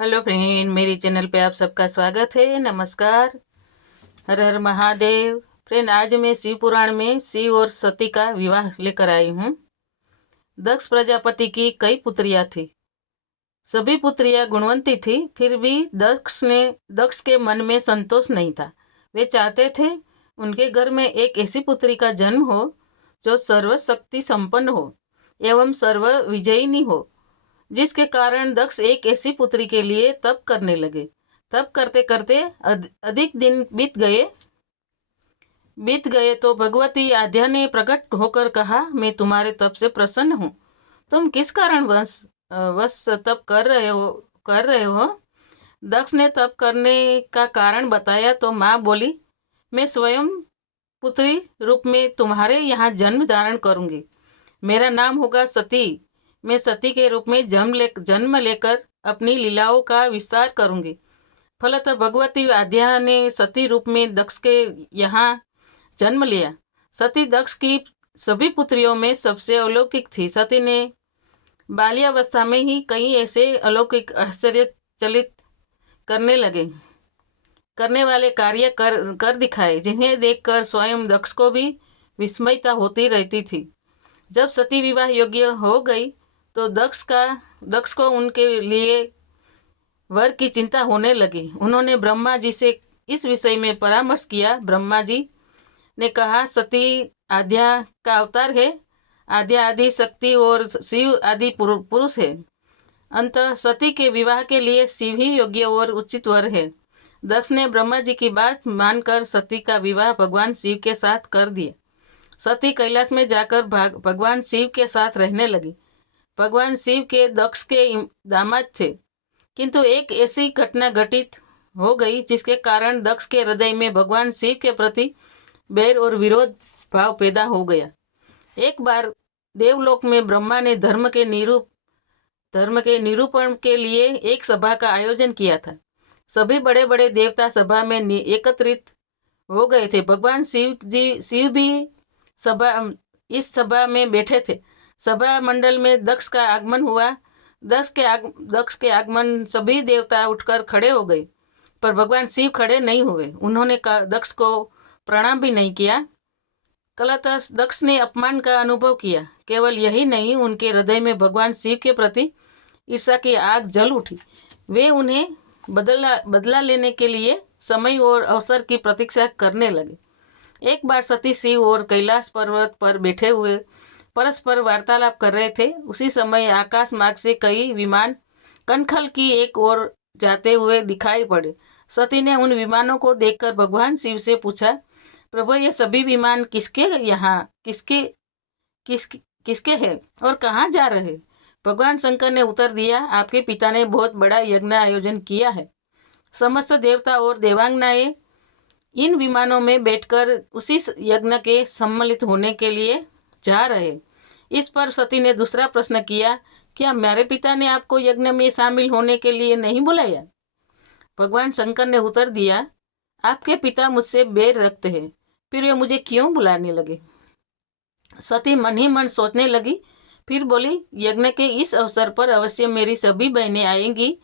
Hello friend, मेरी channel पे आप सबका स्वागत है। नमस्कार। हर हर महादेव। फ्रेंड, आज मैं शिव पुराण में शिव और सती का विवाह लेकर आई हूँ। दक्ष प्रजापति की कई पुत्रियां थी। सभी पुत्रियां गुणवंती थी, फिर भी दक्ष के मन में संतोष नहीं था। वे चाहते थे उनके घर में एक ऐसी पुत्री का जन्म हो जो सर्वशक्ति संपन्न हो एवं सर्व विजयिनी हो, जिसके कारण दक्ष एक ऐसी पुत्री के लिए तप करने लगे। तप करते करते अधिक दिन बीत गए तो भगवती आद्या ने प्रकट होकर कहा, मैं तुम्हारे तप से प्रसन्न हूँ। तुम किस कारण वश तप कर रहे हो। दक्ष ने तप करने का कारण बताया तो माँ बोली, मैं स्वयं पुत्री रूप में तुम्हारे यहाँ जन्म धारण करूंगी। मेरा नाम होगा सती। मैं सती के रूप में जन्म लेकर अपनी लीलाओं का विस्तार करूंगी। फलतः भगवती आद्या ने सती रूप में दक्ष के यहाँ जन्म लिया। सती दक्ष की सभी पुत्रियों में सबसे अलौकिक थी। सती ने बाल्यावस्था में ही कई ऐसे अलौकिक आश्चर्यचलित करने वाले कार्य कर दिखाए, जिन्हें देखकर स्वयं दक्ष को भी विस्मयता होती रहती थी। जब सती विवाह योग्य हो गई तो दक्ष को उनके लिए वर की चिंता होने लगी। उन्होंने ब्रह्मा जी से इस विषय में परामर्श किया। ब्रह्मा जी ने कहा, सती आद्या का अवतार है। आद्या आदि शक्ति और शिव आदि पुरुष है। अंततः सती के विवाह के लिए शिव ही योग्य और उचित वर है। दक्ष ने ब्रह्मा जी की बात मानकर सती का विवाह भगवान शिव के साथ कर दिया। सती कैलाश में जाकर भगवान शिव के साथ रहने लगी। भगवान शिव के दक्ष के दामाद थे, किंतु एक ऐसी घटना घटित हो गई जिसके कारण दक्ष के हृदय में भगवान शिव के प्रति बैर और विरोध भाव पैदा हो गया। एक बार देवलोक में ब्रह्मा ने धर्म के निरूपण के लिए एक सभा का आयोजन किया था। सभी बड़े बड़े देवता सभा में एकत्रित हो गए थे। भगवान शिव भी इस सभा में बैठे थे। सभा मंडल में दक्ष का आगमन हुआ। दक्ष के आगमन सभी देवता उठकर खड़े हो गए, पर भगवान शिव खड़े नहीं हुए। उन्होंने दक्ष को प्रणाम भी नहीं किया। कलतः दक्ष ने अपमान का अनुभव किया। केवल यही नहीं, उनके हृदय में भगवान शिव के प्रति ईर्ष्या की आग जल उठी। वे उन्हें बदला लेने के लिए समय और अवसर की प्रतीक्षा करने लगे। एक बार सती शिव और कैलाश पर्वत पर बैठे हुए परस्पर वार्तालाप कर रहे थे। उसी समय आकाश मार्ग से कई विमान कनखल की एक ओर जाते हुए दिखाई पड़े। सती ने उन विमानों को देखकर भगवान शिव से पूछा, प्रभु, ये सभी विमान किसके हैं और कहाँ जा रहे? भगवान शंकर ने उत्तर दिया, आपके पिता ने बहुत बड़ा यज्ञ आयोजन किया है। समस्त देवता और देवांगनाएं इन विमानों में बैठकर उसी यज्ञ के सम्मिलित होने के लिए जा रहे। इस पर सती ने दूसरा प्रश्न किया, क्या मेरे पिता ने आपको यज्ञ में शामिल होने के लिए नहीं बुलाया? भगवान शंकर ने उत्तर दिया, आपके पिता मुझसे बैर रखते हैं, फिर वे मुझे क्यों बुलाने लगे? सती मन ही मन सोचने लगी, फिर बोली, यज्ञ के इस अवसर पर अवश्य मेरी सभी बहनें आएंगी।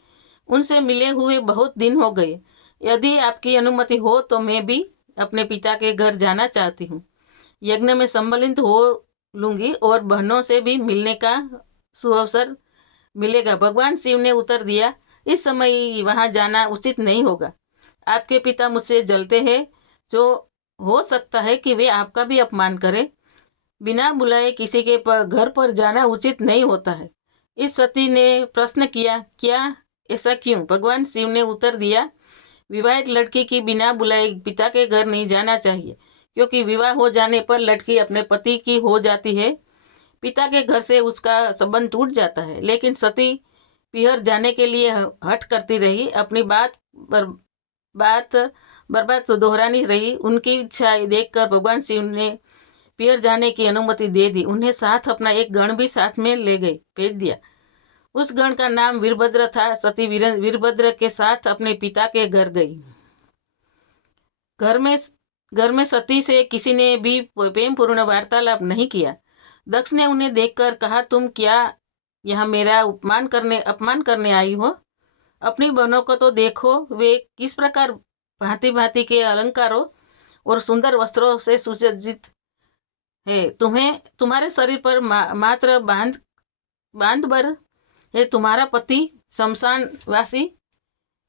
उनसे मिले हुए बहुत दिन हो गए। यदि आपकी अनुमति हो तो मैं भी अपने पिता के घर जाना चाहती हूँ। यज्ञ में सम्मिलित हो लूंगी और बहनों से भी मिलने का सुअवसर मिलेगा। भगवान शिव ने उत्तर दिया, इस समय वहां जाना उचित नहीं होगा। आपके पिता मुझसे जलते हैं, जो हो सकता है कि वे आपका भी अपमान करें। बिना बुलाए किसी के घर पर जाना उचित नहीं होता है। इस सती ने प्रश्न किया, क्या ऐसा क्यों? भगवान शिव ने उत्तर दिया, विवाहित लड़की की बिना बुलाए पिता के घर नहीं जाना चाहिए, क्योंकि विवाह हो जाने पर लड़की अपने पति की हो जाती है। पिता के घर से उसका संबंध टूट जाता है। लेकिन सती पिहर जाने के लिए हट करती रही। अपनी बात बर्बाद तो दोहरानी रही। उनकी इच्छा देखकर भगवान शिव ने पिहर जाने की अनुमति दे दी। उन्हें साथ अपना एक गण भी साथ में भेज दिया। उस गण का नाम वीरभद्र था। सती वीरभद्र के साथ अपने पिता के घर गई। घर में सती से किसी ने भी प्रेमपूर्ण वार्तालाप नहीं किया। दक्ष ने उन्हें देखकर कहा, तुम क्या यहाँ मेरा अपमान करने आई हो? अपनी बहनों को तो देखो, वे किस प्रकार भांति भांति के अलंकारों और सुंदर वस्त्रों से सुसज्जित है। तुम्हारे शरीर पर मात्र बांध बांध भर है। तुम्हारा पति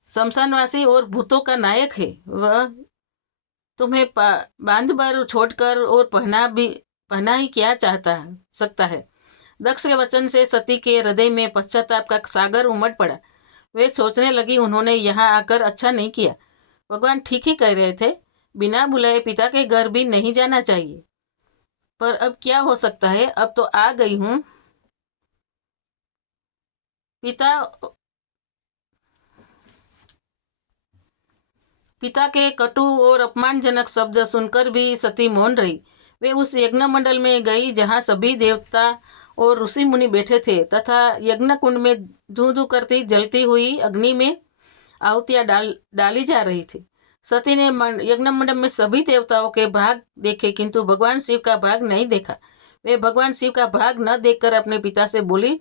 शमशानवासी और भूतों का नायक है। वह तुम्हें बांध भर छोड़कर और पहना ही क्या सकता है। दक्ष के वचन से सती के हृदय में पश्चाताप का सागर उमड़ पड़ा। वे सोचने लगी, उन्होंने यहाँ आकर अच्छा नहीं किया। भगवान ठीक ही कह रहे थे, बिना बुलाए पिता के घर भी नहीं जाना चाहिए। पर अब क्या हो सकता है, अब तो आ गई हूँ। पिता के कटु और अपमानजनक शब्द सुनकर भी सती मौन रही। वे उस यज्ञ मंडल में गई जहाँ सभी देवता और ऋषि मुनि बैठे थे तथा यज्ञ कुंड में धू धू करती जलती हुई अग्नि में आहुतियाँ डाली जा रही थी। सती ने यज्ञ मंडप में सभी देवताओं के भाग देखे, किंतु भगवान शिव का भाग नहीं देखा। वे भगवान शिव का भाग न देखकर अपने पिता से बोली,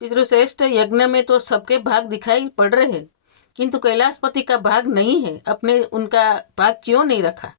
पितृश्रेष्ठ, यज्ञ में तो सबके भाग दिखाई पड़ रहे हैं, किंतु कैलाशपति का भाग नहीं है। अपने उनका भाग क्यों नहीं रखा।